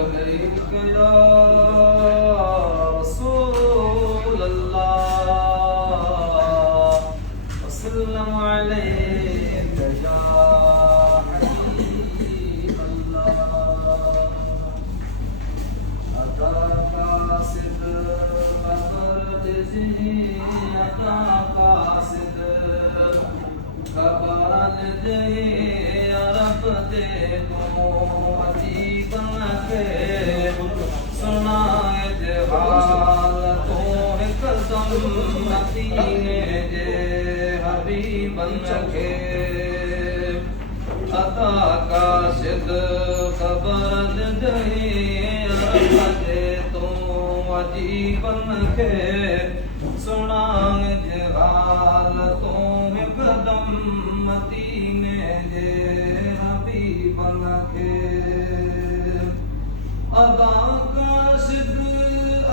अलैका या रसूल अल्लाह वसल्लम अलैका या हबीब अल्लाह अता कासिद खबर जी अता कासिद खबर दे अरब दे तो अजीब के सुनाए दे हाल तो कदम मदीने दे हबीब के अता कासिद खबर दे अरब दे तो अजीब के सुनाए दे हाल तो कदम मदीने दे हबीब के अदा काशिद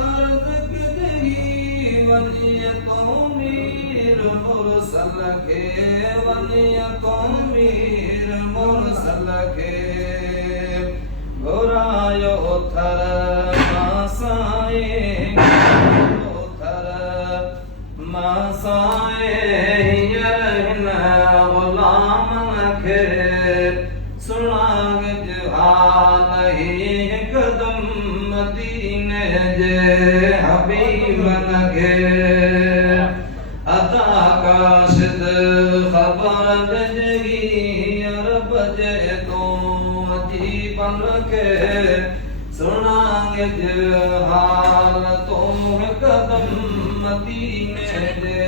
अर्ज़ कदही वलिय तो मीर मुरसल के वलिय तो मीर मुरसल के घुरायो थर मासाए मासाए गुलाम के सुनाग जहाल ही कदम मदीने जे हबीब के अता काशिद खबर जगी अरब जे तो अजीब के सुनाग जहाल तो कदम मदीने जे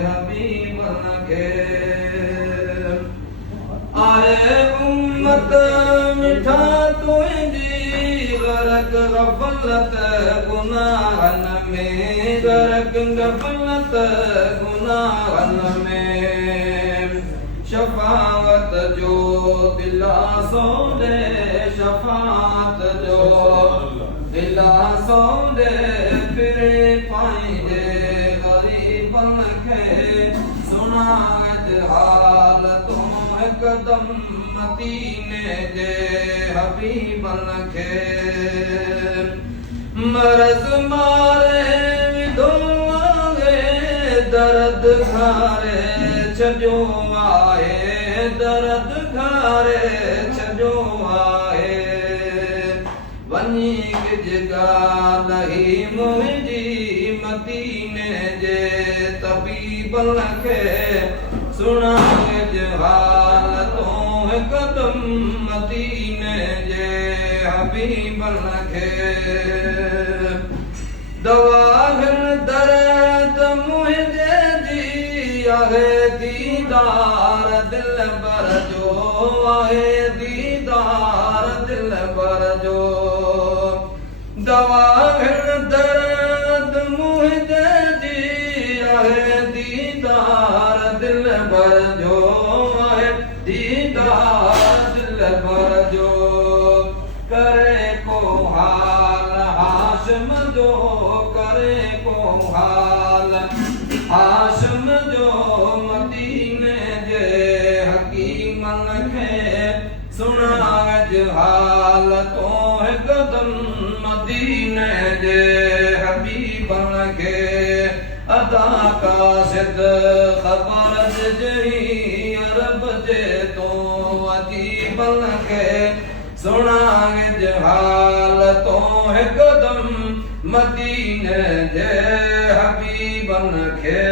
हबीब के आए उम्मत मिठा तुझी गरक गफलत गुनाहन में गरक गफलत गुनाहन में शफाअत जो दिलासों दे शफाअत जो दिलासों दे फिर पाएंगे गरीबन के सुनात हाल तुम कदम मदीने दे हबीबन के मरज मारे विधोगे दर्द घारे छजो आए दर्द घारे छजो आए वनी जगाल ही मुझी मदीने जे तबीबन के सुनाए जहाल तो कदम मदीने जे हबीबन के दवा दर्द मुझे जी आहे दीदार दिल बर जो आहे दीदार दिल बर जो दवा दर्द मुझे जी आहे दीदार दिल बर जो आहे दीदार दिल बर जो करे को हाल हाशम जो करे को हाल हाशम जो मदीने जे हकीमन के सुनाज हाल तो कदम मदीने जे हबीबन के अदा काशिद खबर जही अरब जे तो अजीबन के सुनाज हाल तो कदम मदीने जे हबीबन के